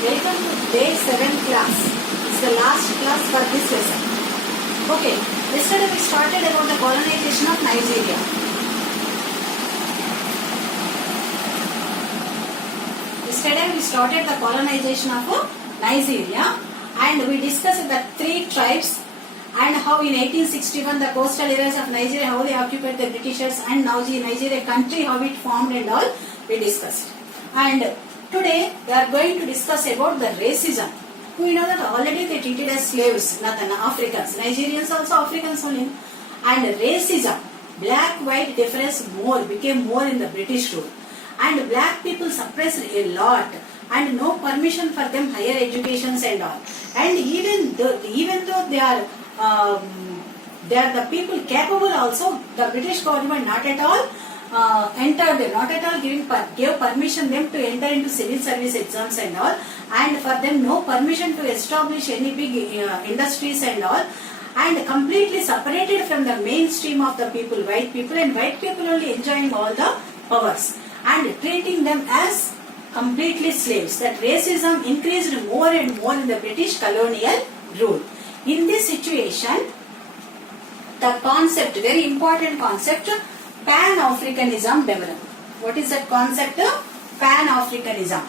Welcome to day 7 class. It's the last class for this lesson. Okay, yesterday we started about the colonization of Nigeria. Yesterday we started the colonization of Nigeria and we discussed the 3 tribes and how in 1861 the coastal areas of Nigeria, how they occupied the Britishers, and now the Nigeria country, how it formed and all we discussed. And today we are going to discuss about the racism. We know that already they treated as slaves, nothing Africans. Nigerians also Africans only. And racism, black-white difference became more in the British rule. And black people suppressed a lot and no permission for them higher educations and all. And even though they are the people capable also, the British government not at all gave permission them to enter into civil service exams and all, and for them no permission to establish any big industries and all, and completely separated from the mainstream of the people, white people, and white people only enjoying all the powers and treating them as completely slaves. That racism increased more and more in the British colonial rule. In this situation, the concept, very important concept, Pan-Africanism developed. What is that concept? Pan-Africanism.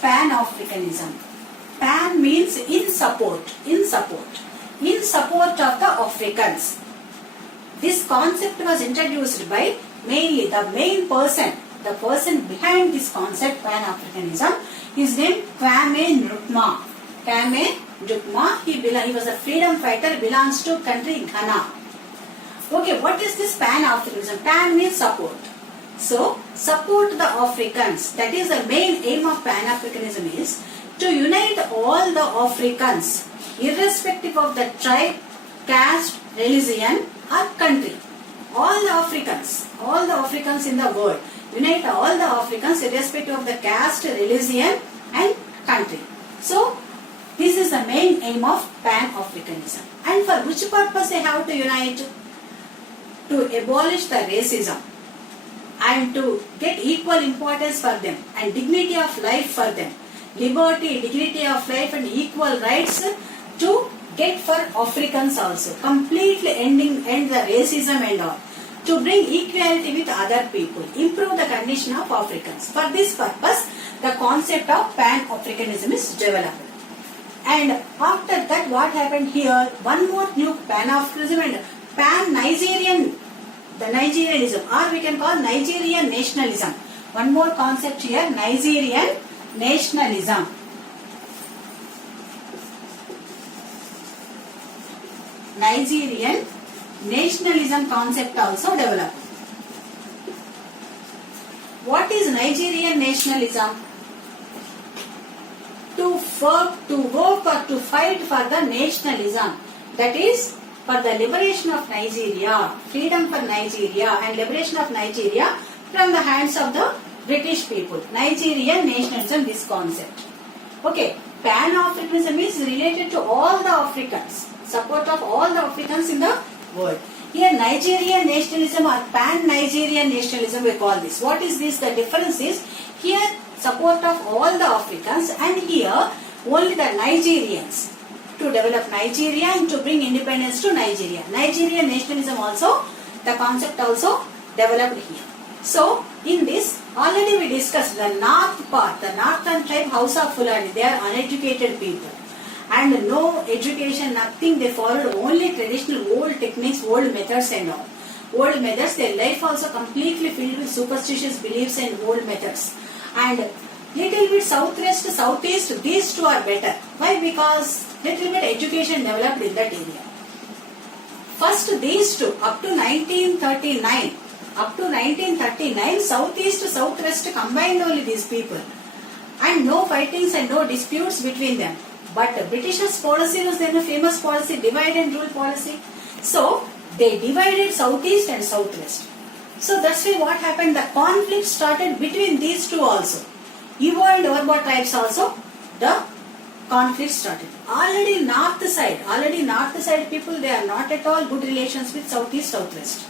Pan-Africanism. Pan means in support of the Africans. This concept was introduced by mainly the main person, the person behind this concept, Pan-Africanism, is named Kwame Nkrumah. Kwame Nkrumah, he was a freedom fighter, belongs to country Ghana. Okay, what is this Pan-Africanism? Pan means support. So, support the Africans. That is the main aim of Pan-Africanism, is to unite all the Africans, irrespective of the tribe, caste, religion or country. All the Africans in the world. Unite all the Africans irrespective of the caste, religion and country. So, this is the main aim of Pan-Africanism. And for which purpose they have to unite? To abolish the racism and to get equal importance for them and dignity of life for them. Liberty, dignity of life and equal rights to get for Africans also. Completely end the racism and all. To bring equality with other people. Improve the condition of Africans. For this purpose, the concept of Pan-Africanism is developed. And after that, what happened here? One more new Pan-Africanism and Pan-Nigerian, the Nigerianism, or we can call Nigerian nationalism. One more concept here, Nigerian nationalism. Nigerian nationalism concept also developed. What is Nigerian nationalism? To work or to fight for the nationalism, that is for the liberation of Nigeria, freedom for Nigeria and liberation of Nigeria from the hands of the British people. Nigerian nationalism, this concept. Okay, Pan-Africanism is related to all the Africans, support of all the Africans in the world. Here Nigerian nationalism or Pan-Nigerian nationalism we call this. What is this? The difference is here support of all the Africans and here only the Nigerians to develop Nigeria and to bring independence to Nigeria. Nigerian nationalism also, the concept also developed here. So in this already we discussed the north part, the northern tribe Hausa Fulani, they are uneducated people and no education, nothing, they followed only traditional old techniques, old methods and all. Old methods, their life also completely filled with superstitious beliefs and old methods. And little bit southwest, southeast, these two are better. Why? Because little bit education developed in that area. First these two, up to 1939, southeast, southwest combined only these people. And no fightings and no disputes between them. But British's policy was then a famous policy, divide and rule policy. So they divided southeast and southwest. So that's why what happened, the conflict started between these two also. Igbo and Yoruba tribes also, the conflict started. Already north side people, they are not at all good relations with southeast, southwest.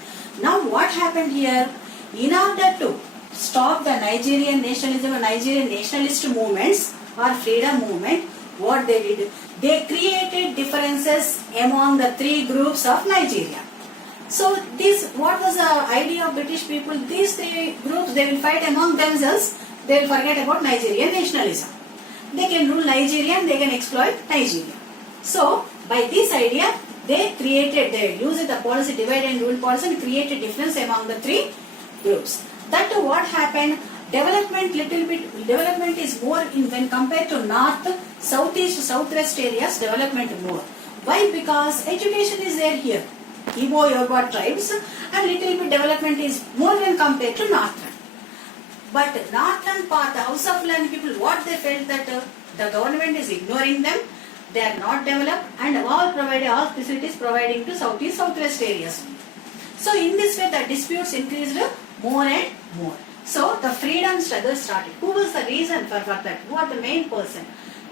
Now what happened here? In order to stop the Nigerian nationalism or Nigerian nationalist movements or freedom movement, what they did? They created differences among the three groups of Nigeria. So this, what was the idea of British people? These three groups, they will fight among themselves. They will forget about Nigerian nationalism. They can rule Nigeria and they can exploit Nigeria. So by this idea, they used the policy, divide and rule policy, and created difference among the three groups. That what happened? Development is more when compared to north, southeast, southwest areas, development more. Why? Because education is there here. Igbo, Yoruba tribes, and little bit development is more when compared to northern. But northern part, the House of Fulani people, what they felt that the government is ignoring them, they are not developed, and all facilities providing to southeast, southwest areas. So in this way, the disputes increased more and more. So the freedom struggle started. Who was the reason for that? Who are the main person?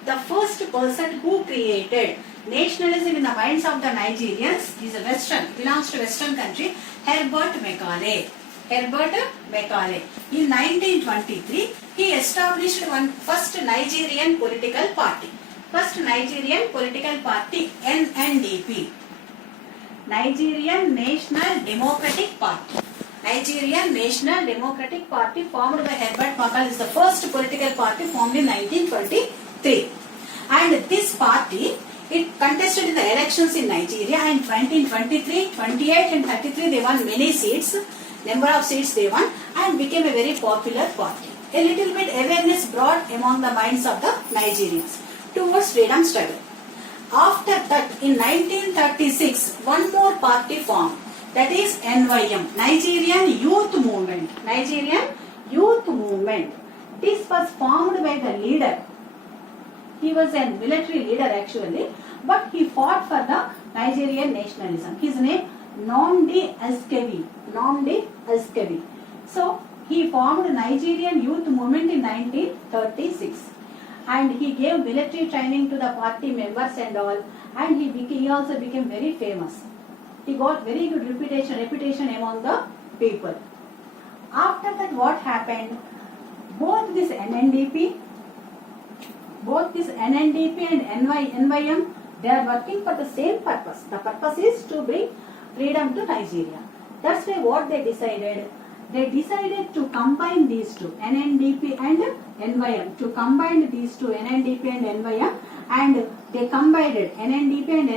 The first person who created nationalism in the minds of the Nigerians is a belongs to Western country, Herbert Macaulay. Herbert Macaulay. In 1923, he established first Nigerian political party. First Nigerian political party, NNDP. Nigerian National Democratic Party. Nigerian National Democratic Party formed by Herbert Macaulay is the first political party formed in 1923. And this party, it contested in the elections in Nigeria, and 1923, 28 and 33 they won many seats, number of seats they won, and became a very popular party. A little bit awareness brought among the minds of the Nigerians towards freedom struggle. After that, in 1936, one more party formed, that is NYM, Nigerian Youth Movement. Nigerian Youth Movement. This was formed by the leader. He was a military leader actually, but he fought for the Nigerian nationalism. His name, Nnamdi Azikiwe. Nnamdi Azikiwe. So, he formed Nigerian Youth Movement in 1936. And he gave military training to the party members and all, and he also became very famous. He got very good reputation among the people. After that, what happened? Both this NNDP and NYM, they are working for the same purpose. The purpose is to bring freedom to Nigeria. That's why what they decided. They decided to combine these two, NNDP and NYM, to combine these two, NNDP and NYM, and they combined it. NNDP and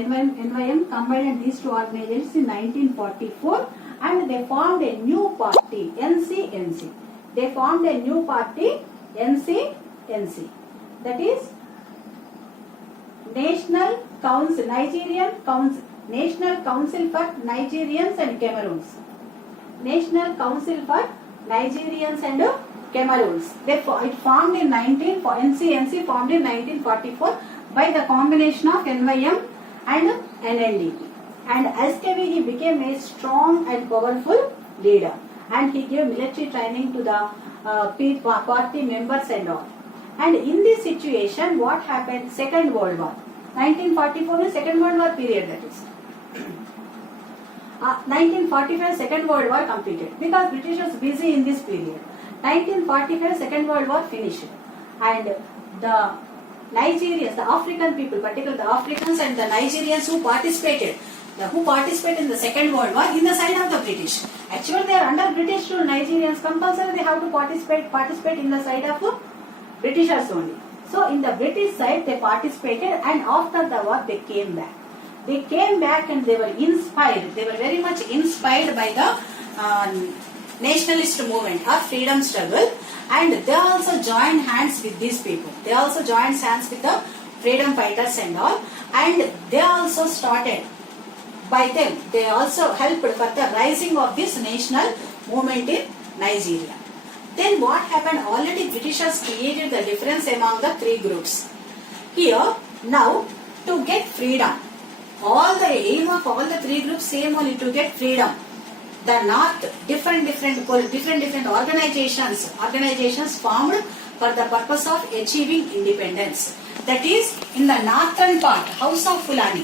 NYM combined these two organizations in 1944, and they formed a new party, NCNC. They formed a new party, NCNC. That is National Council for Nigerians and Cameroons. National Council for Nigerians and Cameroons. It formed in NCNC formed in 1944 by the combination of NYM and NNDP. And Azikiwe, he became a strong and powerful leader, and he gave military training to the party members and all. And in this situation, what happened? Second World War. 1944 is Second World War period, that is. 1945 Second World War completed because British was busy in this period. 1945 Second World War finished, and the Nigerians, the African people, particularly the Africans and the Nigerians who participated in the Second World War in the side of the British. Actually, they are under British rule. Nigerians compulsory they have to participate in the side of Britishers only. So in the British side they participated, and after the war they came back. They came back and they were inspired. They were very much inspired by the nationalist movement or freedom struggle, and they also joined hands with these people. They also joined hands with the freedom fighters and all, and they also started by them. They also helped for the rising of this national movement in Nigeria. Then what happened? Already Britishers created the difference among the three groups. Here, now, to get freedom, all the aim of all the three groups same only, to get freedom. The North, different organizations formed for the purpose of achieving independence. That is, in the northern part, House of Fulani,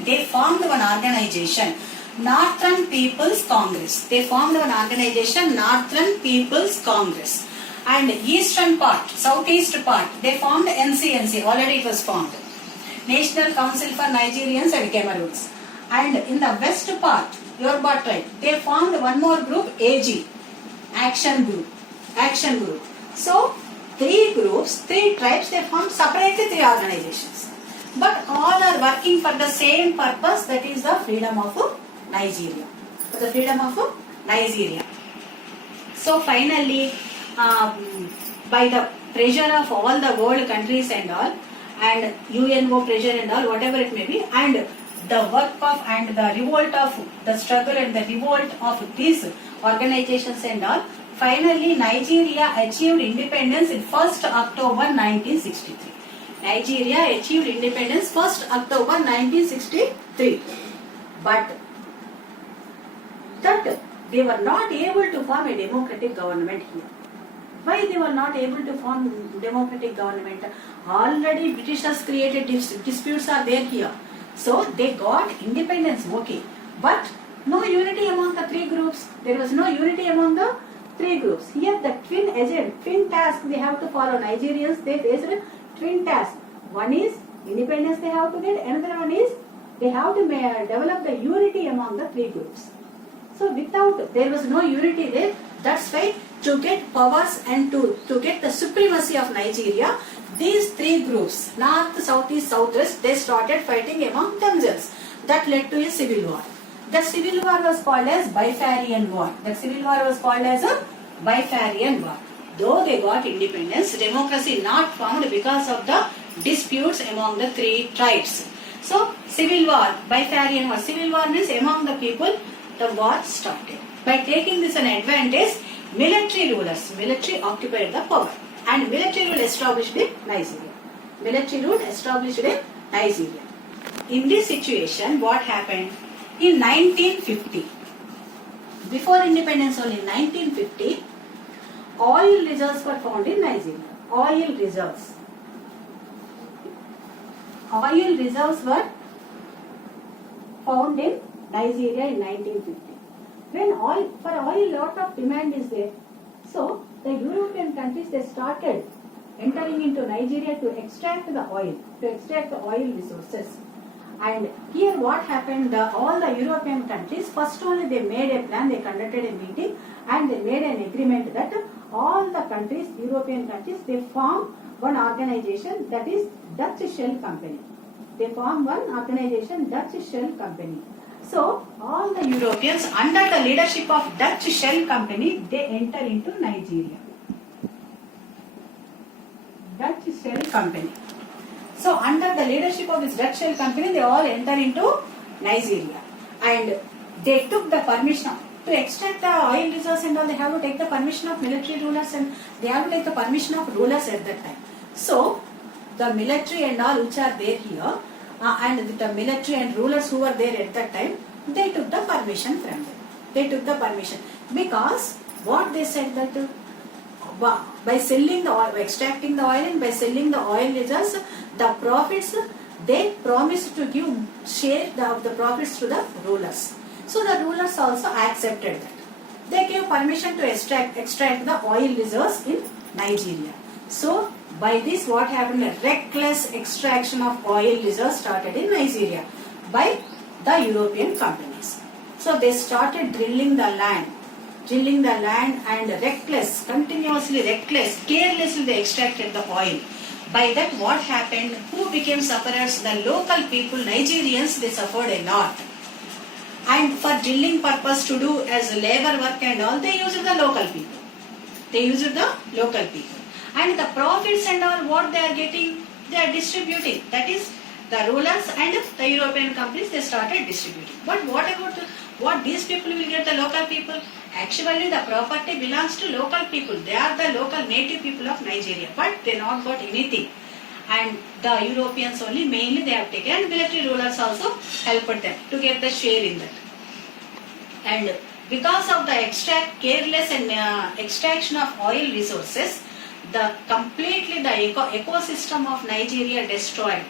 they formed one organization Northern People's Congress. They formed an organization, Northern People's Congress. And eastern part, southeast part, they formed NCNC. Already it was formed, National Council for Nigerians and Cameroons. And in the west part, Yoruba tribe, they formed one more group, AG, Action Group. Action Group. So three groups, three tribes, they formed separately three organizations. But all are working for the same purpose, that is the freedom of Nigeria. For the freedom of Nigeria. So finally, by the pressure of all the world countries and all, and UNO pressure and all, whatever it may be, and the work of and the revolt of the struggle and the revolt of these organizations and all, finally Nigeria achieved independence in 1st October 1963. Nigeria achieved independence 1st October 1963. But that they were not able to form a democratic government here. Why they were not able to form democratic government? Already Britishers created disputes are there here. So they got independence, okay. But no unity among the three groups. There was no unity among the three groups. Here the twin task they have to follow. Nigerians, they face a twin task. One is independence they have to get. Another one is they have to develop the unity among the three groups. So without, there was no unity there. That's why to get powers and to get the supremacy of Nigeria, these three groups, North, Southeast, Southwest, they started fighting among themselves. That led to a civil war. The civil war was called as Biafran War. The civil war was called as a Biafran War. Though they got independence, democracy not formed because of the disputes among the three tribes. So civil war, Biafran War. Civil war means among the people, the war started. By taking this an advantage, military occupied the power. And military rule established in Nigeria. Military rule established in Nigeria. In this situation, what happened? In 1950, before independence only, in 1950, oil reserves were found in Nigeria. Oil reserves. Oil reserves were found in Nigeria in 1950. When for oil, lot of demand is there. So the European countries, they started entering into Nigeria to extract the oil resources. And here what happened, all the European countries, first only they made a plan, they conducted a meeting and they made an agreement that all the countries, European countries, they form one organization, that is Dutch Shell Company. They form one organization, Dutch Shell Company. So all the Europeans under the leadership of Dutch Shell Company, they enter into Nigeria. Dutch Shell Company. So under the leadership of this Dutch Shell Company, they all enter into Nigeria. And they took the permission to extract the oil resource and all. They have to take the permission of military rulers and they have to take the permission of rulers at that time. So the military and all which are there here, and the military and rulers who were there at that time, they took the permission from them. They took the permission because what they said that by selling the oil, extracting the oil and by selling the oil reserves, the profits, they promised to give share of the profits to the rulers. So the rulers also accepted that. They gave permission to extract the oil reserves in Nigeria. So by this what happened? A reckless extraction of oil reserves started in Nigeria by the European companies. So they started drilling the land and continuously reckless, carelessly they extracted the oil. By that what happened? Who became sufferers? The local people, Nigerians, they suffered a lot. And for drilling purpose to do as labor work and all, they used the local people. And the profits and all what they are getting, they are distributing. That is, the rulers and the European companies, they started distributing. But what about what these people will get, the local people? Actually, the property belongs to local people. They are the local native people of Nigeria, but they not got anything. And the Europeans only, mainly they have taken, and military rulers also helped them to get the share in that. And because of the careless and extraction of oil resources, the ecosystem of Nigeria destroyed.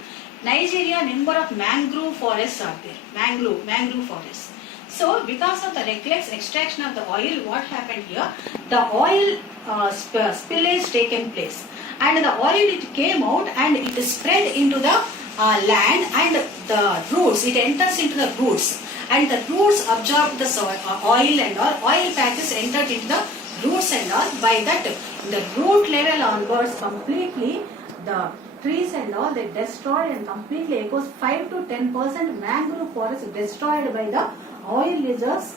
Nigeria, number of mangrove forests are there. Mangrove forests. So because of the reckless extraction of the oil, what happened here? The oil spillage taken place, and the oil it came out and it spread into the land and the roots. It enters into the roots, and the roots absorbed the soil, oil and all. Oil patches entered into the roots and all. By that, the root level onwards, completely the trees and all they destroyed and completely. It goes 5 to 10% mangrove forest destroyed by the oil lizards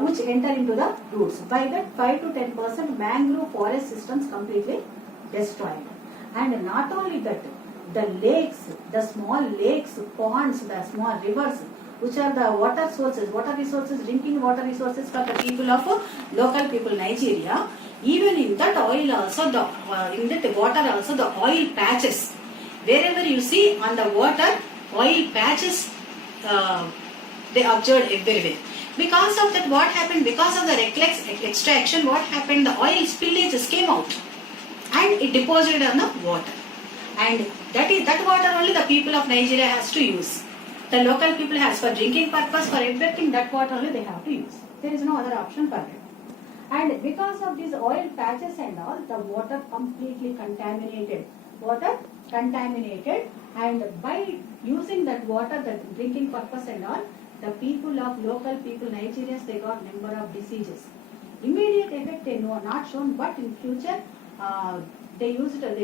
which enter into the roots. By that 5 to 10% mangrove forest systems completely destroyed. And not only that, the lakes, the small lakes, ponds, the small rivers, which are the water resources, drinking water resources for the people of local people Nigeria. Even in that oil also, in that water also, the oil patches. Wherever you see on the water, oil patches they observed everywhere. Because of that, what happened? Because of the reckless extraction, what happened? The oil spillages came out and it deposited on the water. And that water only the people of Nigeria has to use. The local people has for drinking purpose, for everything, that water only they have to use. There is no other option for it. And because of these oil patches and all, the water completely contaminated. And by using that water, the drinking purpose and all, the people of local people, Nigerians, they got number of diseases. Immediate effect they know not shown, but in future they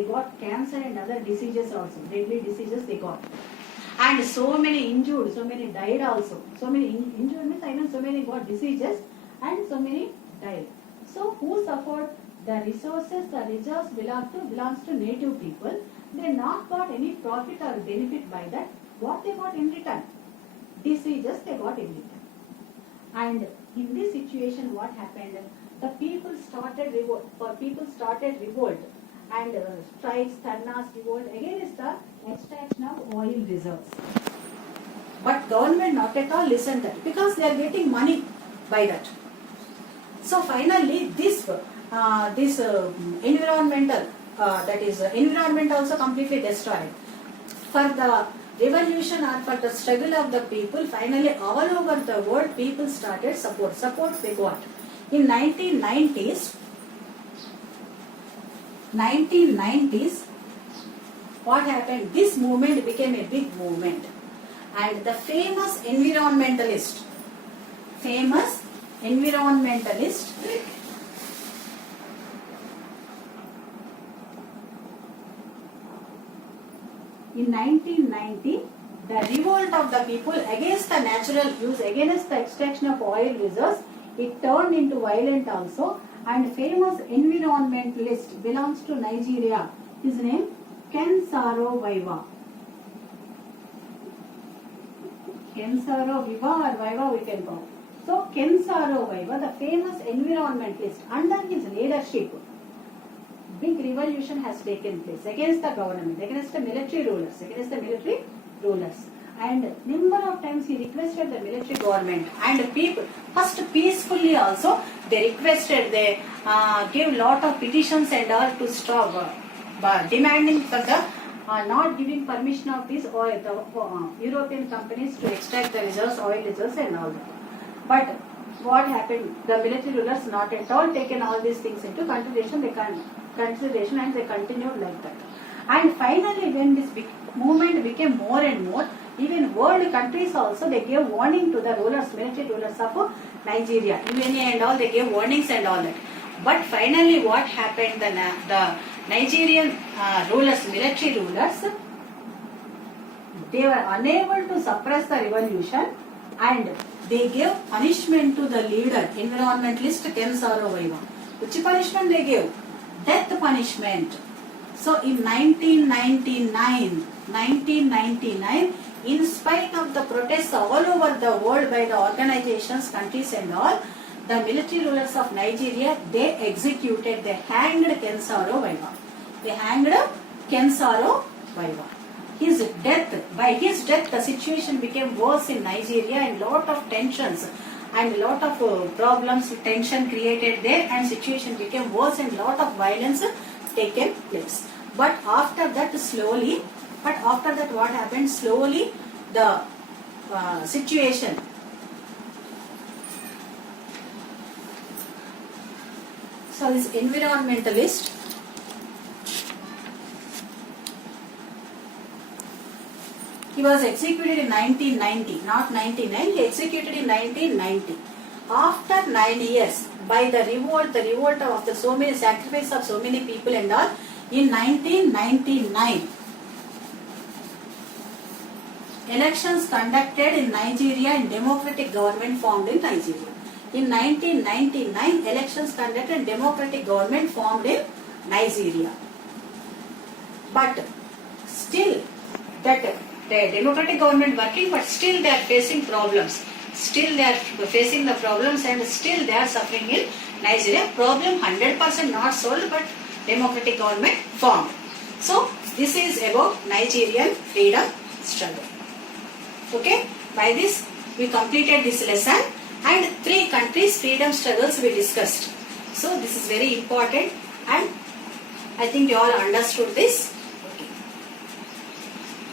got cancer and other diseases also, deadly diseases they got. And so many injured, so many died also. So many injured means I know so many got diseases and so many died. So who suffered? The resources, the reserves belongs to native people. They not got any profit or benefit by that. What they got in return? Diseases they got in return. And in this situation, what happened? The people started revolt and strikes, dharnas, revolt against the extraction of oil reserves. But government not at all listened that, because they are getting money by that. So finally, this environmental, that is environment also completely destroyed. For the revolution or for the struggle of the people, finally all over the world people started support they got. In 1990s, what happened? This movement became a big movement, and the famous environmentalist in 1990, the revolt of the people against the natural use, against the extraction of oil reserves, it turned into violent also. And famous environmentalist belongs to Nigeria. His name Ken Saro-Wiwa. Ken Saro-Wiwa or Wiwa we can call. So Ken Saro-Wiwa, the famous environmentalist, under his leadership, big revolution has taken place against the government, against the military rulers. And number of times he requested the military government and people, first peacefully also, they requested, they gave lot of petitions and all to stop, demanding for the not giving permission of these oil, the European companies to extract the reserves, oil reserves and all that. But what happened? The military rulers not at all taken all these things into consideration, and they continued like that. And finally, when this movement became more and more, even world countries also, they gave warning to the rulers, military rulers of Nigeria, UNA and all, they gave warnings and all that. But finally what happened, the Nigerian rulers, military rulers, they were unable to suppress the revolution, and they gave punishment to the leader, environmentalist Ken Saro-Wiwa. Which punishment they gave? Death punishment. So in 1999, in spite of the protests all over the world by the organizations, countries and all, the military rulers of Nigeria, they hanged Ken Saro-Wiwa. By his death, the situation became worse in Nigeria, and lot of tensions and lot of problems, tension created there, and situation became worse and lot of violence taken place. But after that what happened? Slowly the situation So this environmentalist he was executed in 1990, not 99. He executed in 1990. After 9 years, by the revolt of the so many sacrifice of so many people and all, in 1999, elections conducted in Nigeria and democratic government formed in Nigeria. In 1999, elections conducted and democratic government formed in Nigeria. But still, that the democratic government working, but still they are facing problems. Still they are facing the problems and still they are suffering in Nigeria. Problem 100% not solved, but democratic government formed. So this is about Nigerian freedom struggle. Okay, by this we completed this lesson and 3 countries freedom struggles we discussed. So this is very important and I think you all understood this.